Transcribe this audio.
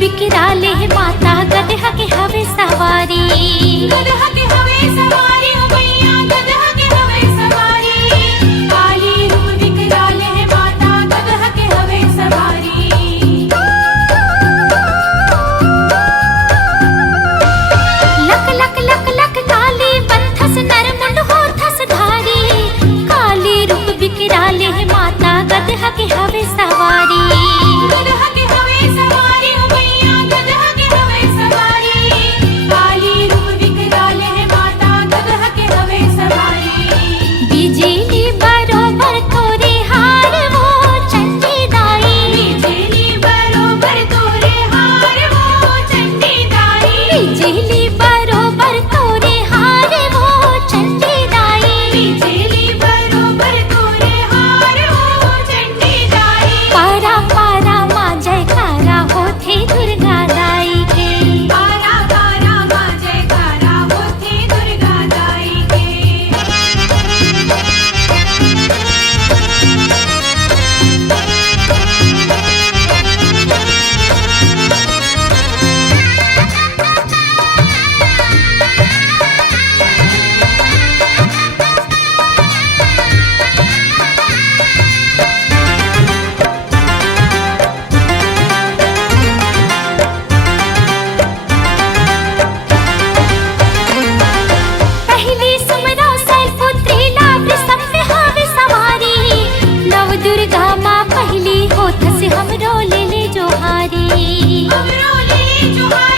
बिकराले माता गदहा के हवे सवारी, गदहा के हवे सवारी हो मैया, गदहा के हवे सवारी। काली रूप बिकराले माता गदहा के हवे सवारी। लक लक लक लक काली बंथस नर मुंड हो थस धारी। काली रूप बिकराले माता गदहा के हवे सवारी, गदहा के हवे सवारी हो मैया, गदहा के हवे सवारी। काली रूप बिकराले माता गदहा के हवे सवारी। बिजली बरोबर तोरे हार वो चंडी दाई, बिजली बरोबर तोरे हार वो चंडी दाई। बिजली बरोबर तोरे हार वो चंडी दाई। बिजली बरोबर तोरे हार वो चंडी दाई। पारा पारा माँ जयकारा होथे दुर्गा दाई के, पारा पारा माँ जयकारा होथे दुर्गा दाई के। पहली सुमरा सैलपुत्री लाभ सब में हावे सवारी। नव दुर्गा माँ पहली होथ से हमरो ले ले जोहारी। हमरो ले जोहारी।